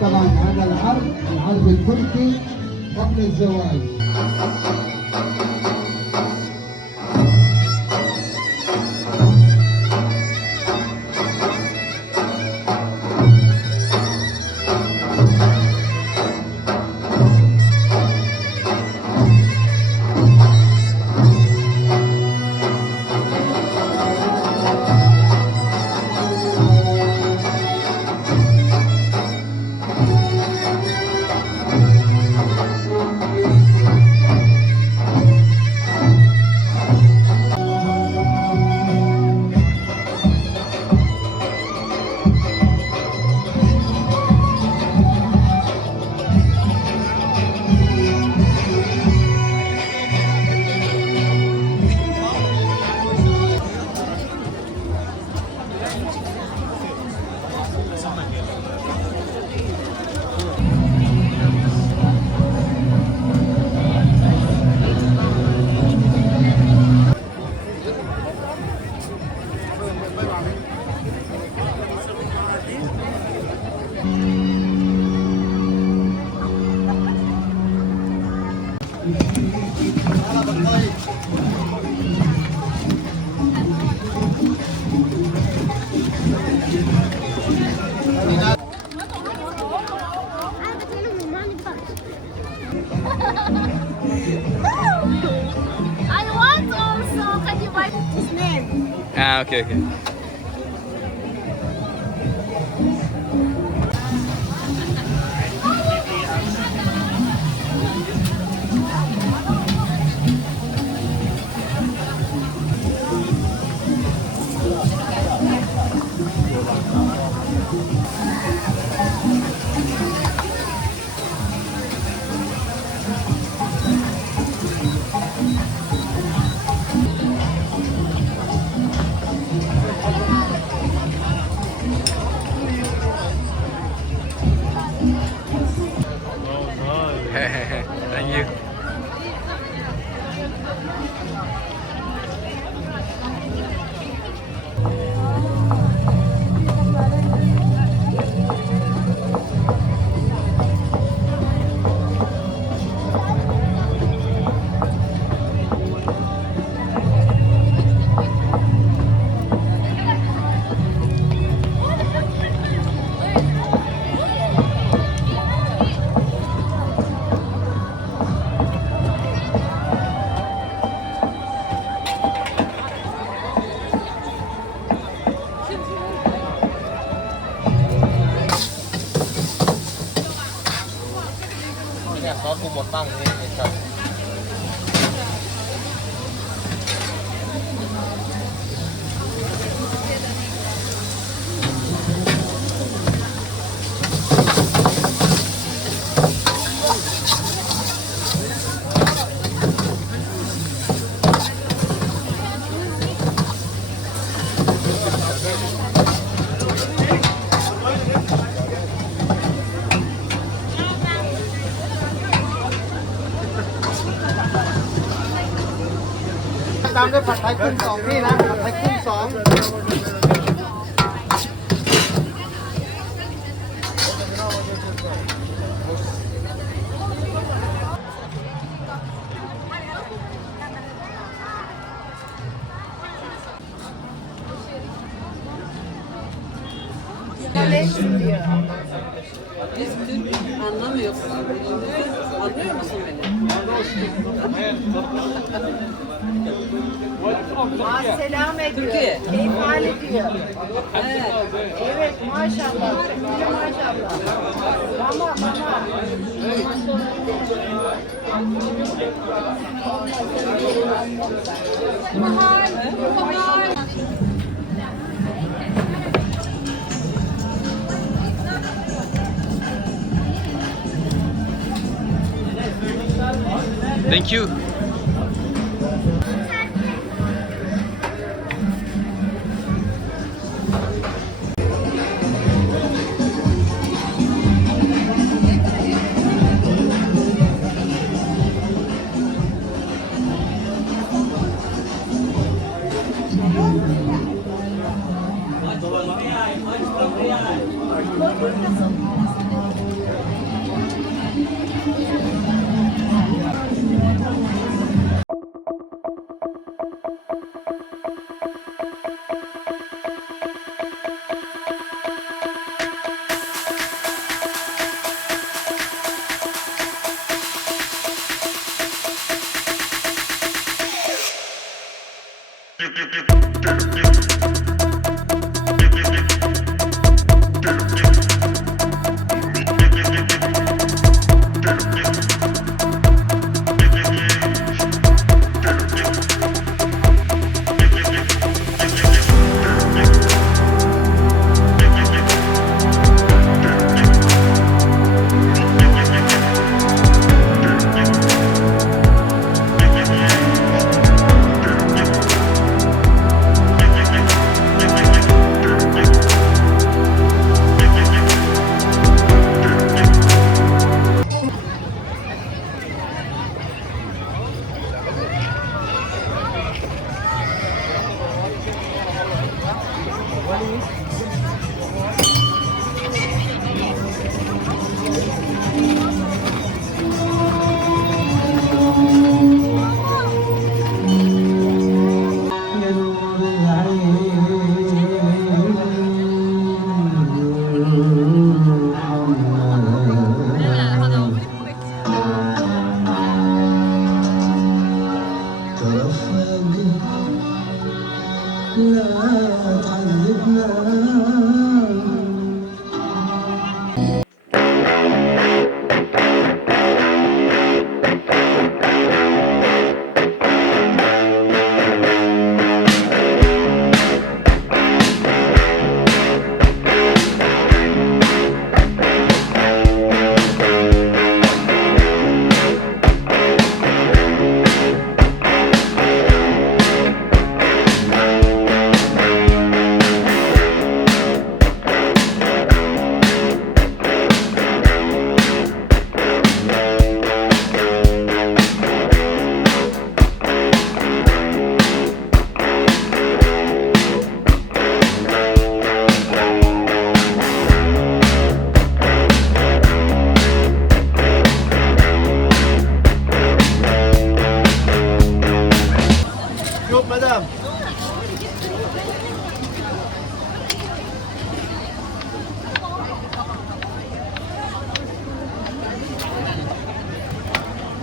طبعا هذا العرض التركي قبل الزواج. I want also. Can you write his name? Okay. Thank you.เนี่ยซอสปรุงหมดตั้งนี่ครับ ตามด้วยผัดไทยกุ้งสองนี่นะผัดไทยกุ้งสองAnlamıyorsun. Anlıyor musun beni? Selam ediyor. Türkiye. Keyif hal ediyor. Evet. Evet maşallah. Maşallah. Mama mama. Thank you. Do, do, do, do, do.